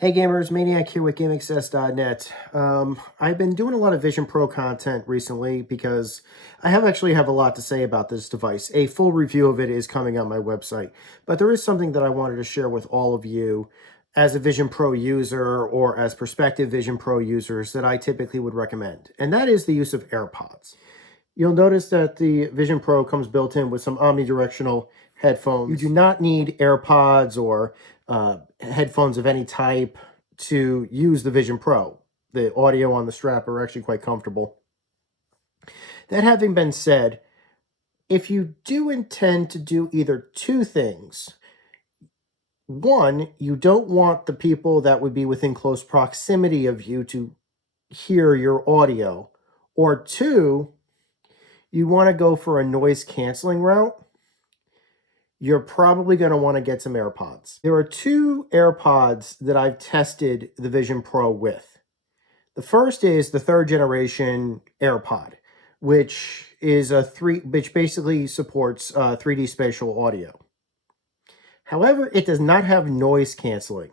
Hey gamers, Maniac here with GameAccess.net. I've been doing a lot of Vision Pro content recently because I actually have a lot to say about this device. A full review of it is coming on my website, but there is something that I wanted to share with all of you as a Vision Pro user or as prospective Vision Pro users that I typically would recommend, and that is the use of AirPods. You'll notice that the Vision Pro comes built in with some omnidirectional headphones. You do not need AirPods or headphones of any type to use the Vision Pro. The audio on the strap are actually quite comfortable. That having been said, if you do intend to do either two things, one, you don't want the people that would be within close proximity of you to hear your audio, or two, you want to go for a noise canceling route, you're probably going to want to get some AirPods. There are two AirPods that I've tested the Vision Pro with. The first is the third generation AirPod, which basically supports 3D spatial audio. However, it does not have noise canceling.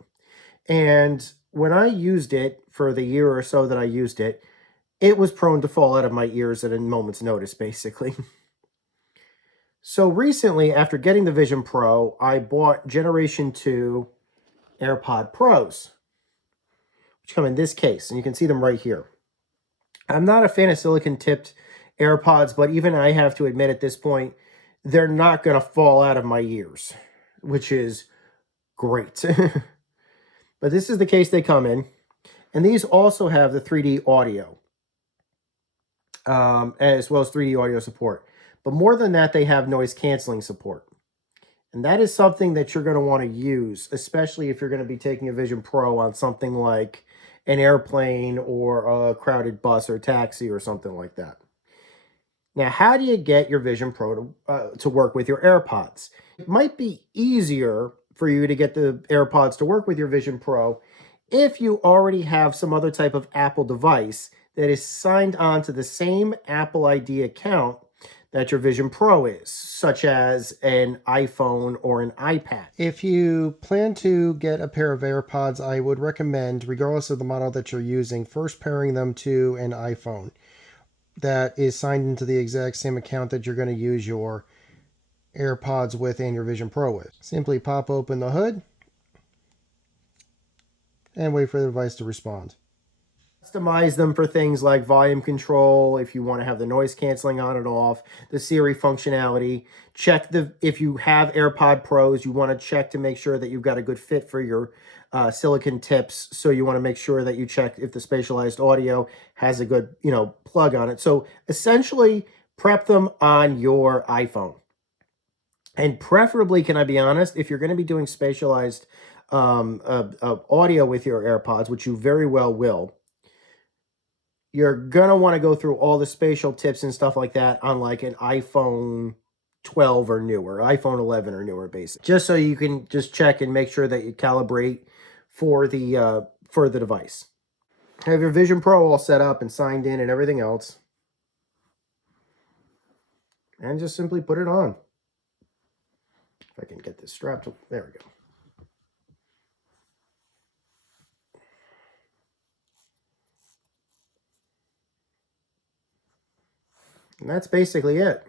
And when I used it for the year or so that I used it, it was prone to fall out of my ears at a moment's notice, basically. So recently, after getting the Vision Pro, I bought Generation 2 AirPod Pros, which come in this case, and you can see them right here. I'm not a fan of silicon-tipped AirPods, but even I have to admit at this point, they're not going to fall out of my ears, which is great. But this is the case they come in, and these also have the 3D audio, as well as 3D audio support. But more than that, they have noise canceling support. And that is something that you're going to want to use, especially if you're going to be taking a Vision Pro on something like an airplane or a crowded bus or taxi or something like that. Now, how do you get your Vision Pro to work with your AirPods? It might be easier for you to get the AirPods to work with your Vision Pro if you already have some other type of Apple device that is signed on to the same Apple ID account that your Vision Pro is, such as an iPhone or an iPad. If you plan to get a pair of AirPods, I would recommend, regardless of the model that you're using, first pairing them to an iPhone that is signed into the exact same account that you're going to use your AirPods with and your Vision Pro with. Simply pop open the hood and wait for the device to respond. Customize them for things like volume control, if you want to have the noise canceling on and off, the Siri functionality. Check if you have AirPod Pros, you want to check to make sure that you've got a good fit for your silicon tips. So you want to make sure that you check if the spatialized audio has a good, plug on it. So essentially, prep them on your iPhone. And preferably, can I be honest, if you're going to be doing spatialized audio with your AirPods, which you very well will, you're going to want to go through all the spatial tips and stuff like that on like an iPhone 12 or newer, iPhone 11 or newer, basically. Just so you can just check and make sure that you calibrate for the device. Have your Vision Pro all set up and signed in and everything else. And just simply put it on. If I can get this strap to, there we go. And that's basically it.